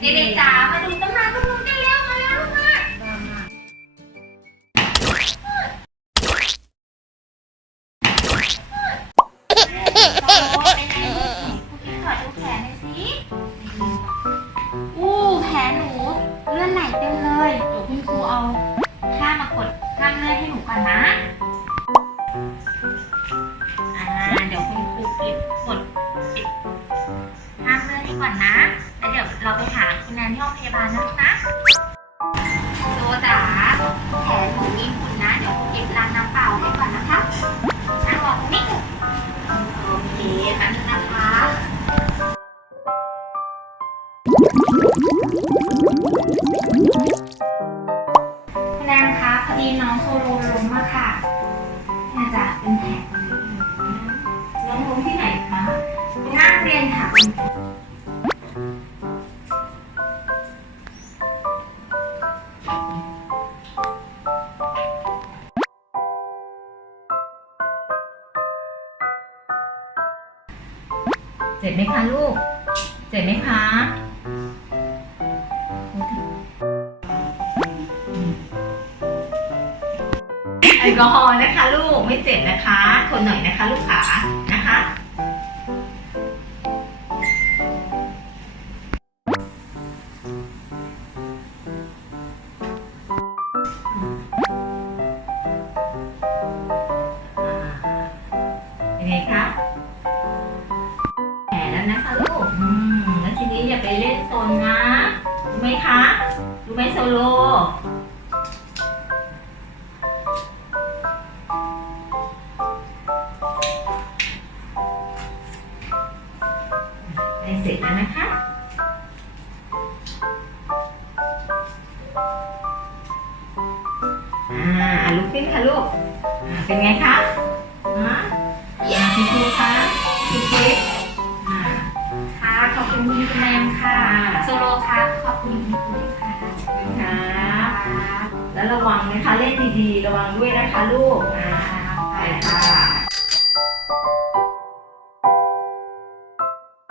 เด็กๆจ๋ามาดูต้นไม้ต้นนู้นกันเร็วมาแล้วมาโอ้เป็นไงลูกคุณขอดูแลหน่อยสิอู้แผลหนูเลือดไหลเต็มเลยเดี๋ยวคุณครูเอาผ้ามากดกล้ามเลือดให้หนูก่อนนะอ่าเดี๋ยวคุณครูกดข้ามเลื่อนให้ก่อนนะ เราไปหาคุณแนนที่ห้องพยาบาลนะลูกนะโลจ๋าแผลหนูมีฝุ่นนะ เดี๋ยวคุณกิฟล้างน้ำเปล่าให้ก่อนนะคะนั่งรอตรงนี้โอเคแป๊บนึงนะคะคุณแนนคะพอดีน้องโซโลล้มอะค่ะน่าจะเป็นแผลตรงนี้น้องล้มที่ไหนคะงหน้างเรียนค่ะ เจ็บไหมคะลูก เจ็บไหมคะแอลกอฮอล์นะคะ ลูกไม่เจ็บนะคะทนหน่อยนะคะลูกขานะคะเป็นไงคะ แล้วนะคะลูกอืมแล้วทีนี้อย่าไปเล่นโซนนะ รู้ไหมคะ รู้ไหมโซโล ได้เสร็จแล้วนะคะอ่าลุกขึ้นค่ะลูก เป็นไงคะ ค่ะขอบคุณคุณแมมค่ะโซโลค่ะขอบคุณคุณครูค่ะค่ะแล้วระวังนะคะเล่นดีๆ ระวังด้วยนะคะลูกอ่าไปค่ะ